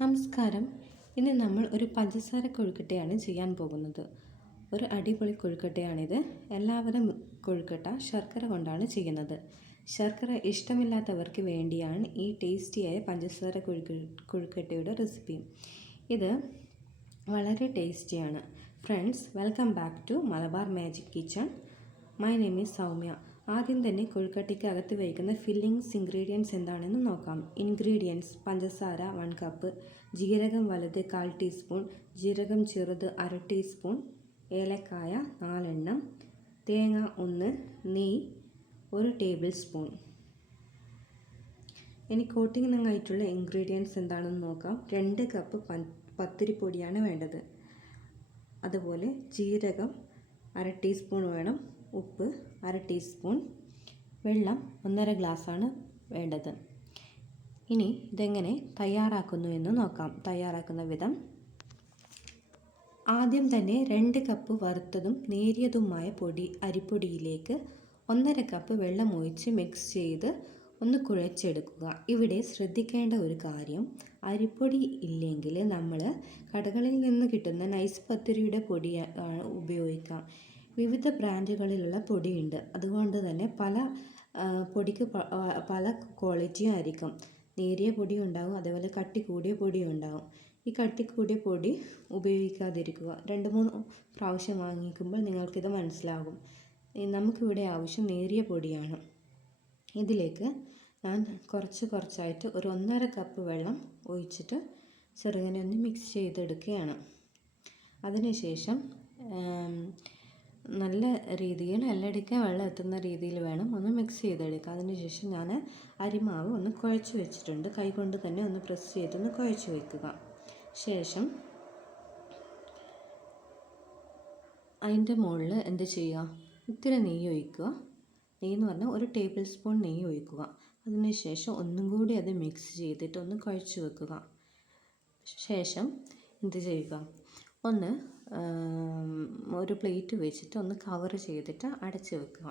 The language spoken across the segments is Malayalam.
നമസ്കാരം. ഇന്ന് നമ്മൾ ഒരു പഞ്ചസാര കൊഴുക്കട്ടയാണ് ചെയ്യാൻ പോകുന്നത്. ഒരു അടിപൊളി കൊഴുക്കട്ടയാണിത്. എല്ലാവരും കൊഴുക്കട്ട ശർക്കര കൊണ്ടാണ് ചെയ്യുന്നത്. ശർക്കര ഇഷ്ടമില്ലാത്തവർക്ക് വേണ്ടിയാണ് ഈ ടേസ്റ്റിയായ പഞ്ചസാര കൊഴുക്കട്ടയുടെ റെസിപ്പി. ഇത് വളരെ ടേസ്റ്റിയാണ്. Friends, welcome back to Malabar magic kitchen. My name is Soumya. ആദ്യം തന്നെ കൊഴുക്കട്ടയ്ക്ക് അകത്ത് വയ്ക്കുന്ന ഫില്ലിങ്സ് ഇൻഗ്രീഡിയൻസ് എന്താണെന്ന് നോക്കാം. ഇൻഗ്രീഡിയൻസ്: പഞ്ചസാര 1 കപ്പ്, ജീരകം വലുത് 1/4 ടീസ്പൂൺ, ജീരകം ചെറുത് 1/2 ടീസ്പൂൺ, ഏലക്കായ 4 എണ്ണം, തേങ്ങ 1, നെയ്യ് 1 ടേബിൾ സ്പൂൺ. ഇനി കോട്ടിങ്ങിനായിട്ടുള്ള ഇൻഗ്രീഡിയൻസ് എന്താണെന്ന് നോക്കാം. 2 കപ്പ് പത്തിരിപ്പൊടിയാണ് വേണ്ടത്. അതുപോലെ ജീരകം 1/2 ടീസ്പൂൺ വേണം, ഉപ്പ് 1/2 ടീസ്പൂൺ, വെള്ളം 1.5 ഗ്ലാസ്സാണ് വേണ്ടത്. ഇനി ഇതെങ്ങനെ തയ്യാറാക്കുന്നു എന്ന് നോക്കാം. തയ്യാറാക്കുന്ന വിധം: ആദ്യം തന്നെ 2 കപ്പ് വറുത്തതും നേരിയതുമായ അരിപ്പൊടിയിലേക്ക് 1.5 കപ്പ് വെള്ളം ഒഴിച്ച് മിക്സ് ചെയ്ത് ഒന്ന് കുഴച്ചെടുക്കുക. ഇവിടെ ശ്രദ്ധിക്കേണ്ട ഒരു കാര്യം, അരിപ്പൊടി ഇല്ലെങ്കിൽ നമ്മൾ കടകളിൽ നിന്ന് കിട്ടുന്ന നൈസ് പത്തിരിയുടെ പൊടി ഉപയോഗിക്കാം. വിവിധ ബ്രാൻഡുകളിലുള്ള പൊടിയുണ്ട്. അതുകൊണ്ട് തന്നെ പൊടിക്ക് പല ക്വാളിറ്റിയും ആയിരിക്കും. നേരിയ പൊടി ഉണ്ടാകും, അതേപോലെ കട്ടി കൂടിയ പൊടിയും ഉണ്ടാകും. ഈ കട്ടി കൂടിയ പൊടി ഉപയോഗിക്കാതിരിക്കുക. 2-3 പ്രാവശ്യം വാങ്ങിക്കുമ്പോൾ നിങ്ങൾക്കിത് മനസ്സിലാകും. നമുക്കിവിടെ ആവശ്യം നേരിയ പൊടിയാണ്. ഇതിലേക്ക് ഞാൻ കുറച്ചായിട്ട് ഒരു 1.5 കപ്പ് വെള്ളം ഒഴിച്ചിട്ട് ചെറുങ്ങനെ ഒന്ന് മിക്സ് ചെയ്തെടുക്കുകയാണ്. അതിനുശേഷം നല്ല രീതിയിൽ എല്ലടിക്ക് വെള്ളം എത്തുന്ന രീതിയിൽ വേണം ഒന്ന് മിക്സ് ചെയ്തെടുക്കുക. അതിനുശേഷം ഞാൻ അരിമാവ് ഒന്ന് കുഴച്ച് വെച്ചിട്ടുണ്ട്. കൈകൊണ്ട് തന്നെ ഒന്ന് പ്രസ് ചെയ്തൊന്ന് കുഴച്ച് വയ്ക്കുക. ശേഷം അതിൻ്റെ മുകളിൽ എന്ത് ചെയ്യുക, ഇത്തിരി നെയ്യ് ഒഴിക്കുക. നെയ്യ് എന്ന് പറഞ്ഞാൽ 1 ടേബിൾ സ്പൂൺ നെയ്യ് ഒഴിക്കുക. അതിനുശേഷം ഒന്നും കൂടി അത് മിക്സ് ചെയ്തിട്ട് ഒന്ന് കുഴച്ച് വെക്കുക. ശേഷം എന്ത് ചെയ്യുക, ഒരു പ്ലേറ്റ് വെച്ചിട്ട് ഒന്ന് കവർ ചെയ്തിട്ട് അടച്ച് വെക്കുക.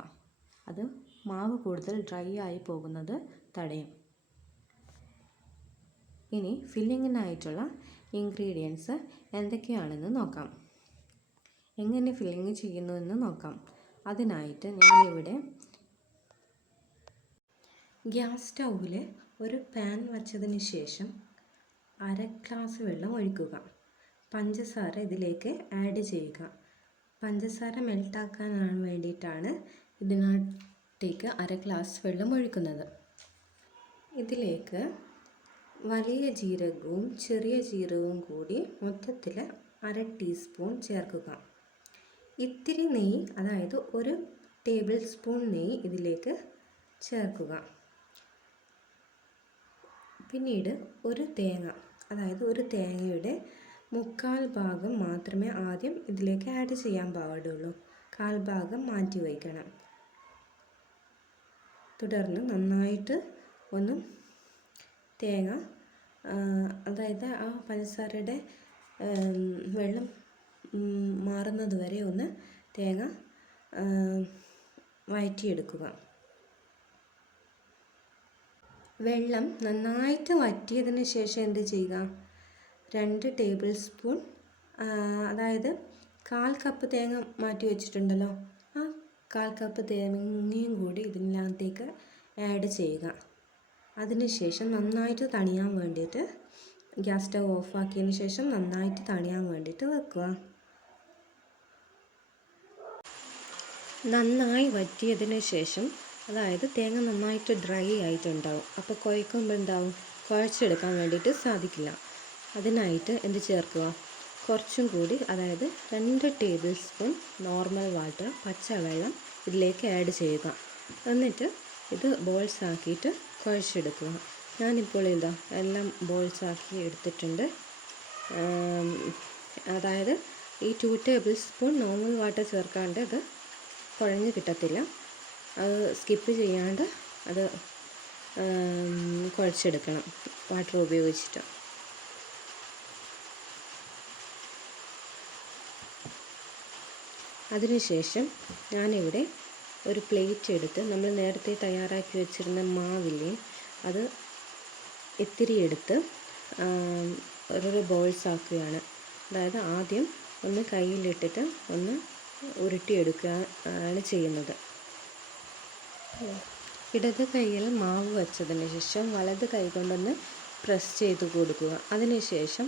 അത് മാവ് കൂടുതൽ ഡ്രൈ ആയി പോകുന്നത് തടയും. ഇനി ഫില്ലിങ്ങിനായിട്ടുള്ള ഇൻഗ്രീഡിയൻസ് എന്തൊക്കെയാണെന്ന് നോക്കാം. എങ്ങനെ ഫില്ലിങ് ചെയ്യുന്നുവെന്ന് നോക്കാം. അതിനായിട്ട് ഞാനിവിടെ ഗ്യാസ് സ്റ്റൗവിൽ ഒരു പാൻ വച്ചതിന് ശേഷം 1/2 ഗ്ലാസ് വെള്ളം ഒഴിക്കുക. പഞ്ചസാര ഇതിലേക്ക് ആഡ് ചെയ്യുക. പഞ്ചസാര മെൽട്ടാക്കാനാണ് വേണ്ടിയിട്ടാണ് ഇതിനകത്തേക്ക് 1/2 ഗ്ലാസ് വെള്ളം ഒഴിക്കുന്നത്. ഇതിലേക്ക് വലിയ ജീരകവും ചെറിയ ജീരകവും കൂടി മൊത്തത്തിൽ 1/2 ടീസ്പൂൺ ചേർക്കുക. ഇത്തിരി നെയ്യ്, അതായത് 1 ടേബിൾ സ്പൂൺ നെയ്യ് ഇതിലേക്ക് ചേർക്കുക. പിന്നീട് ഒരു തേങ്ങ, അതായത് ഒരു തേങ്ങയുടെ 1/4 ഭാഗം മാത്രമേ ആദ്യം ഇതിലേക്ക് ആഡ് ചെയ്യാൻ പാടുള്ളൂ. 1/4 ഭാഗം മാറ്റി വയ്ക്കണം. തുടർന്ന് നന്നായിട്ട് ഒന്ന് തേങ്ങ, അതായത് ആ പഞ്ചസാരയുടെ വെള്ളം മാറുന്നത് വരെ ഒന്ന് തേങ്ങ വഴറ്റിയെടുക്കുക. വെള്ളം നന്നായിട്ട് വറ്റിയതിന് ശേഷം എന്ത് ചെയ്യുക, 2 ടേബിൾ സ്പൂൺ, അതായത് 1/4 കപ്പ് തേങ്ങ മാറ്റി വെച്ചിട്ടുണ്ടല്ലോ, ആ 1/4 കപ്പ് തേങ്ങയും കൂടി ഇതിനകത്തേക്ക് ആഡ് ചെയ്യുക. അതിനുശേഷം നന്നായിട്ട് തണിയാൻ വേണ്ടിയിട്ട് ഗ്യാസ് സ്റ്റൗ ഓഫാക്കിയതിന് ശേഷം നന്നായിട്ട് തണിയാൻ വേണ്ടിയിട്ട് വെക്കുക. നന്നായി വറ്റിയതിന് ശേഷം, അതായത് തേങ്ങ നന്നായിട്ട് ഡ്രൈ ആയിട്ടുണ്ടാവും. അപ്പോൾ കുഴക്കുമ്പോൾ എന്താവും, കുഴച്ചെടുക്കാൻ വേണ്ടിയിട്ട് സാധിക്കില്ല. അതിനായിട്ട് എന്ത് ചേർക്കുക, കുറച്ചും കൂടി, അതായത് 2 ടേബിൾ സ്പൂൺ നോർമൽ വാട്ടർ, പച്ചവെള്ളം ഇതിലേക്ക് ആഡ് ചെയ്യുക. എന്നിട്ട് ഇത് ബോൾസ് ആക്കിയിട്ട് കുഴച്ചെടുക്കുക. ഞാനിപ്പോൾ എല്ലാം ബോൾസ് ആക്കി എടുത്തിട്ടുണ്ട്. അതായത് ഈ 2 ടേബിൾ സ്പൂൺ നോർമൽ വാട്ടർ ചേർക്കാണ്ട് ഇത് കുഴഞ്ഞ് കിട്ടത്തില്ല. അത് സ്കിപ്പ് ചെയ്യാണ്ട് അത് കുഴച്ചെടുക്കണം വാട്ടർ ഉപയോഗിച്ചിട്ട്. അതിനുശേഷം ഞാനിവിടെ ഒരു പ്ലേറ്റ് എടുത്ത് നമ്മൾ നേരത്തെ തയ്യാറാക്കി വെച്ചിരുന്ന മാവില്ലേ, അത് ഇത്തിരി എടുത്ത് ഓരോരോ ബോൾസ് ആക്കുകയാണ്. അതായത് ആദ്യം ഒന്ന് കയ്യിലിട്ടിട്ട് ഒന്ന് ഉരുട്ടിയെടുക്കുക ആണ് ചെയ്യുന്നത്. ഇടത് കൈയിൽ മാവ് വച്ചതിന് ശേഷം വലത് കൈ കൊണ്ടൊന്ന് പ്രസ് ചെയ്ത് കൊടുക്കുക. അതിനുശേഷം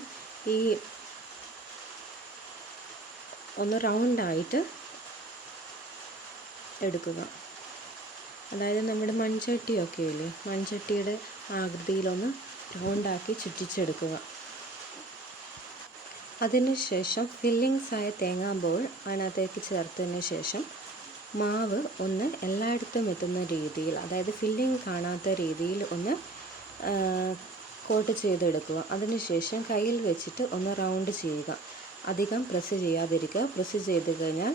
ഈ ഒന്ന് റൗണ്ടായിട്ട് എടുക്കുക. അതായത് നമ്മുടെ മൺചട്ടിയൊക്കെ ഇല്ലേ, മൺചട്ടിയുടെ ആകൃതിയിലൊന്ന് റൗണ്ടാക്കി ചുറ്റിച്ചെടുക്കുക. അതിനുശേഷം ഫില്ലിങ്സായ തേങ്ങാബോൾ അതിനകത്തേക്ക് ചേർത്തതിന് ശേഷം മാവ് ഒന്ന് എല്ലായിടത്തും എത്തുന്ന രീതിയിൽ, അതായത് ഫില്ലിങ് കാണാത്ത രീതിയിൽ ഒന്ന് കോട്ട് ചെയ്തെടുക്കുക. അതിനുശേഷം കയ്യിൽ വെച്ചിട്ട് ഒന്ന് റൗണ്ട് ചെയ്യുക. അധികം പ്രസ് ചെയ്യാതിരിക്കുക. പ്രസ് ചെയ്ത് കഴിഞ്ഞാൽ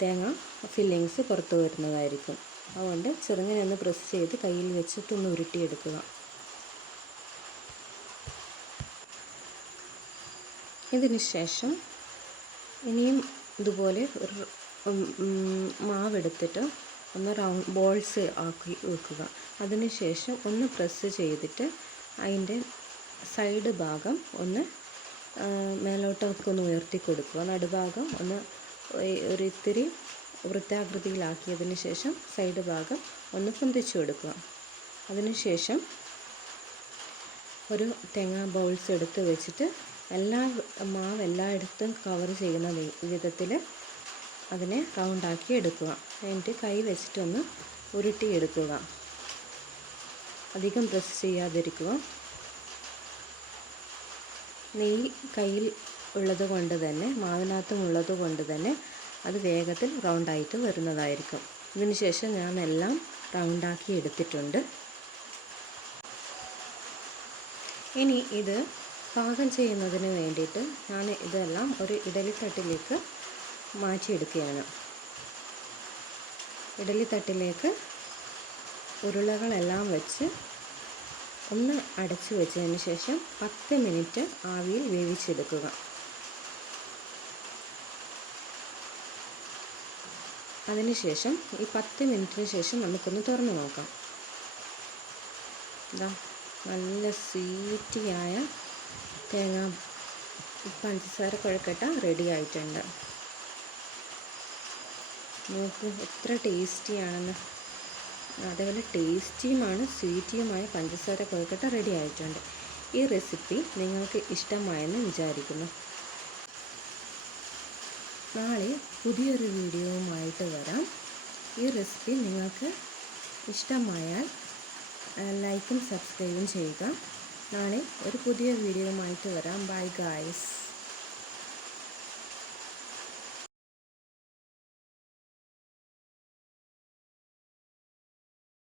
തേങ്ങ ഫില്ലിങ്സ് പുറത്ത് വരുന്നതായിരിക്കും. അതുകൊണ്ട് ചെറുങ്ങനെ ഒന്ന് പ്രസ് ചെയ്ത് കയ്യിൽ വെച്ചിട്ടൊന്ന് ഉരുട്ടിയെടുക്കുക. ഇതിന് ശേഷം ഇനിയും ഇതുപോലെ ഒരു മാവെടുത്തിട്ട് ഒന്ന് റൗണ്ട് ബോൾസ് ആക്കി വെക്കുക. അതിനുശേഷം ഒന്ന് പ്രസ് ചെയ്തിട്ട് അതിൻ്റെ സൈഡ് ഭാഗം ഒന്ന് മേലോട്ടൊക്കെ ഒന്ന് ഉയർത്തി കൊടുക്കുക. നടുഭാഗം ഒന്ന് ഒരിത്തിരി വൃത്താകൃതിയിലാക്കിയതിന് ശേഷം സൈഡ് ഭാഗം ഒന്ന് പൊന്തിച്ചു കൊടുക്കുക. അതിനുശേഷം ഒരു തേങ്ങ ബൗൾസ് എടുത്ത് വെച്ചിട്ട് മാവ് എല്ലായിടത്തും കവർ ചെയ്യുന്ന വിധത്തിൽ അതിനെ റൗണ്ടാക്കി എടുക്കുക. എന്നിട്ട് കൈ വെച്ചിട്ടൊന്ന് ഉരുട്ടിയെടുക്കുക. അധികം പ്രസ് ചെയ്യാതിരിക്കുക. നെയ്യ് കയ്യിൽ ഉള്ളത് കൊണ്ട് തന്നെ, മാവിനകത്തും ഉള്ളത് കൊണ്ട് തന്നെ അത് വേഗത്തിൽ റൗണ്ടായിട്ട് വരുന്നതായിരിക്കും. ഇതിന് ശേഷം ഞാൻ എല്ലാം റൗണ്ടാക്കി എടുത്തിട്ടുണ്ട്. ഇനി ഇത് പാകം ചെയ്യുന്നതിന് വേണ്ടിയിട്ട് ഞാൻ ഇതെല്ലാം ഒരു ഇഡലിത്തട്ടിലേക്ക് മാറ്റിയെടുക്കുകയാണ്. ഇഡലിത്തട്ടിലേക്ക് ഉരുളകളെല്ലാം വെച്ച് ഒന്ന് അടച്ചു വെച്ചതിന് ശേഷം 10 മിനിറ്റ് ആവിയിൽ വേവിച്ചെടുക്കുക. അതിനുശേഷം ഈ 10 മിനിറ്റിന് ശേഷം നമുക്കൊന്ന് തുറന്ന് നോക്കാം. ഇതാ നല്ല സ്വീറ്റിയായ തേങ്ങ പഞ്ചസാര കൊഴക്കട്ട റെഡി ആയിട്ടുണ്ട്. നോക്കൂ എത്ര ടേസ്റ്റിയാണെന്ന്. അതേപോലെ ടേസ്റ്റിയുമാണ് സ്വീറ്റിയുമായ പഞ്ചസാര കൊഴക്കട്ട റെഡി ആയിട്ടുണ്ട്. ഈ റെസിപ്പി നിങ്ങൾക്ക് ഇഷ്ടമായെന്ന് വിചാരിക്കുന്നു. നാളെ പുതിയൊരു വീഡിയോവുമായിട്ട് വരാം. ഈ റെസിപ്പി നിങ്ങൾക്ക് ഇഷ്ടമായാൽ ലൈക്കും സബ്സ്ക്രൈബും ചെയ്യുക. നാളെ ഒരു പുതിയ വീഡിയോയുമായിട്ട് വരാം. Bye guys.